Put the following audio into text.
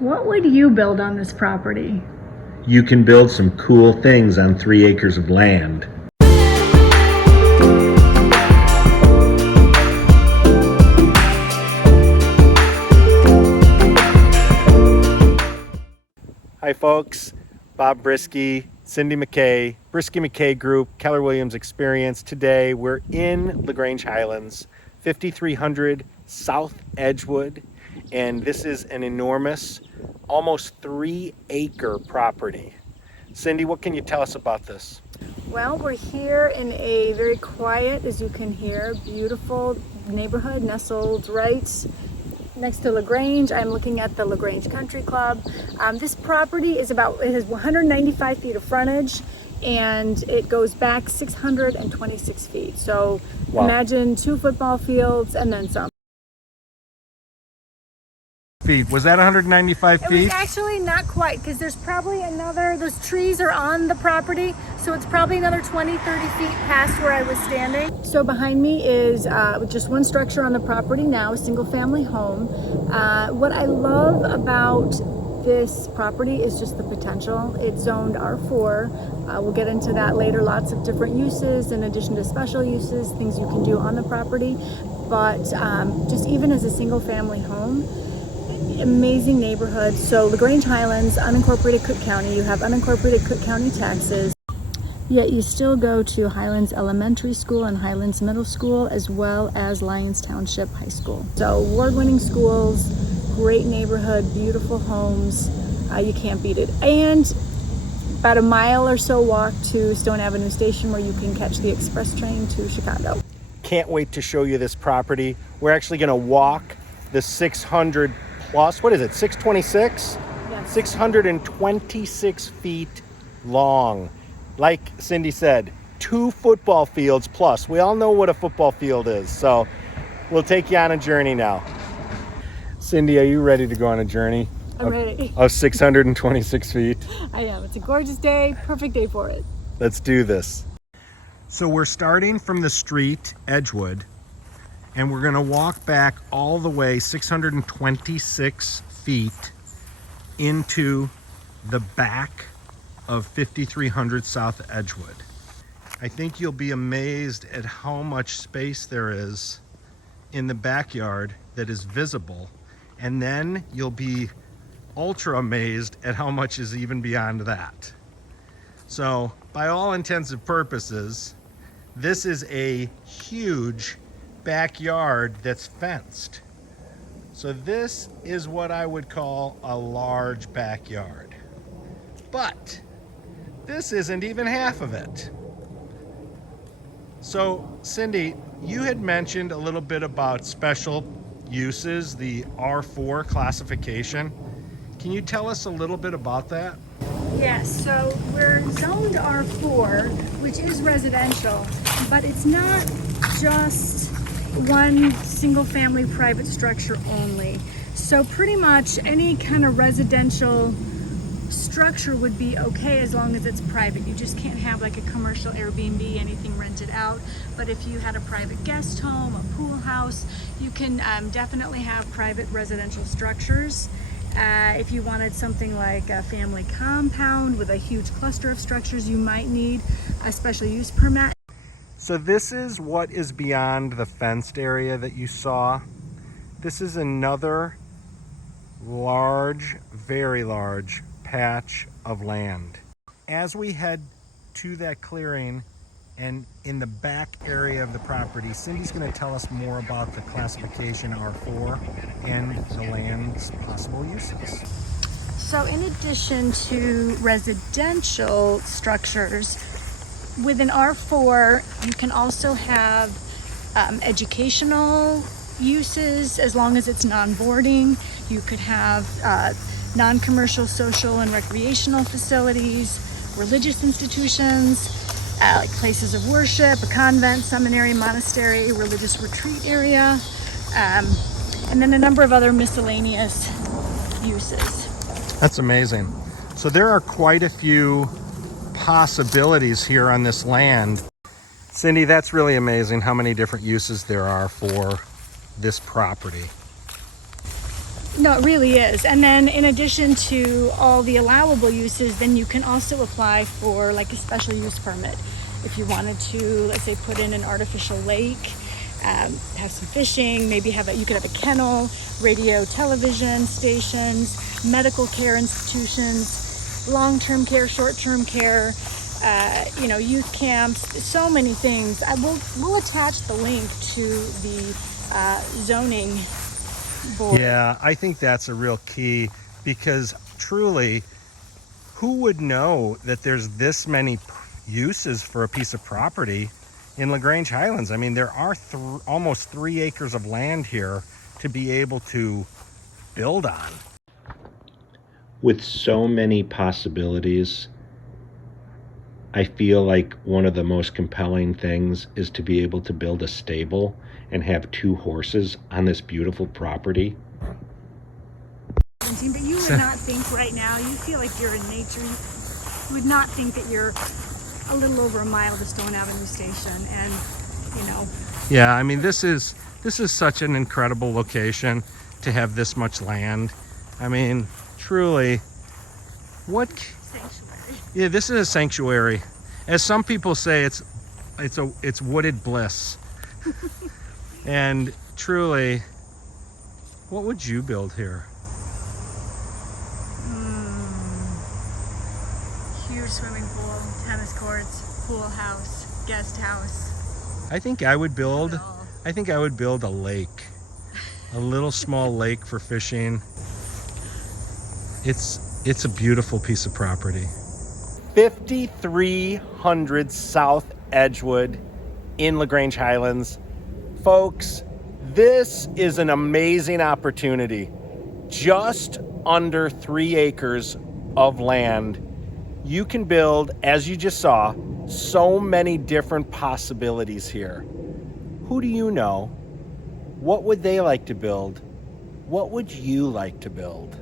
What would you build on this property? You can build some cool things on 3 acres of land. Hi folks, Bob Briskey, Cindy McKay, BriskeyMcKay Group, Keller Williams Experience. Today we're in La Grange Highlands, 5300 South Edgewood, and this is an enormous, almost 3-acre property. Cindy, what can you tell us about this? Well, we're here in a very quiet, as you can hear, beautiful neighborhood nestled right next to La Grange. I'm looking at the La Grange Country Club. This property is it has 195 feet of frontage, and it goes back 626 feet. So wow. Imagine 2 football fields and then some. Feet. Was that 195 feet? It was actually not quite, because there's probably those trees are on the property, so it's probably another 20, 30 feet past where I was standing. So behind me is just one structure on the property now, a single family home. What I love about this property is just the potential. It's zoned R4. We'll get into that later. Lots of different uses in addition to special uses, things you can do on the property. But just even as a single family home, amazing neighborhood. So La Grange Highlands, unincorporated Cook County, you have unincorporated Cook County taxes, yet you still go to Highlands Elementary School and Highlands Middle School, as well as Lyons Township High School. So award-winning schools, great neighborhood, beautiful homes, you can't beat it. And about a mile or so walk to Stone Avenue Station, where you can catch the express train to Chicago. Can't wait to show you this property. We're actually going to walk the 600 plus, what is it, 626? Yes. 626 feet long. Like Cindy said, 2 football fields plus. We all know what a football field is, so we'll take you on a journey now. Cindy, are you ready to go on a journey? I'm ready. Of 626 feet? I am. It's a gorgeous day, perfect day for it. Let's do this. So we're starting from the street, Edgewood, and we're gonna walk back all the way 626 feet into the back of 5300 South Edgewood. I think you'll be amazed at how much space there is in the backyard that is visible, and then you'll be ultra amazed at how much is even beyond that. So by all intents and purposes, this is a huge backyard that's fenced. So this is what I would call a large backyard. But this isn't even half of it. So Cindy, you had mentioned a little bit about special uses, the R4 classification. Can you tell us a little bit about that? Yes, so we're zoned R4, which is residential, but it's not just one single family private structure only. So pretty much any kind of residential structure would be okay as long as it's private. You just can't have like a commercial Airbnb, anything rented out. But if you had a private guest home, a pool house, you can definitely have private residential structures. If you wanted something like a family compound with a huge cluster of structures, you might need a special use permit. So this is what is beyond the fenced area that you saw. This is another large, very large patch of land. As we head to that clearing and in the back area of the property, Cindy's going to tell us more about the classification R4 and the land's possible uses. So in addition to residential structures, with an R4, you can also have educational uses as long as it's non-boarding. You could have non-commercial social and recreational facilities, religious institutions, like places of worship, a convent, seminary, monastery, religious retreat area, and then a number of other miscellaneous uses. That's amazing. So there are quite a few possibilities here on this land. Cindy, that's really amazing how many different uses there are for this property. No, it really is. And then in addition to all the allowable uses, then you can also apply for like a special use permit. If you wanted to, let's say, put in an artificial lake, have some fishing, maybe you could have a kennel, radio, television stations, medical care institutions, long-term care, short-term care, youth camps, so many things. We'll attach the link to the zoning board. Yeah, I think that's a real key, because truly, who would know that there's this many uses for a piece of property in La Grange Highlands? I mean, there are almost 3 acres of land here to be able to build on. With so many possibilities, I feel like one of the most compelling things is to be able to build a stable and have 2 horses on this beautiful property. But you would not think right now, you feel like you're in nature, you would not think that you're a little over a mile to Stone Avenue Station, and Yeah, I mean, this is such an incredible location to have this much land. I mean, truly, sanctuary. Yeah, this is a sanctuary. As some people say, it's wooded bliss. And truly, what would you build here? Huge swimming pool, tennis courts, pool house, guest house. I think I would build a lake. A little small lake for fishing. It's a beautiful piece of property. 5300 South Edgewood in La Grange Highlands. Folks, this is an amazing opportunity. Just under 3 acres of land. You can build, as you just saw, so many different possibilities here. Who do you know? What would they like to build? What would you like to build?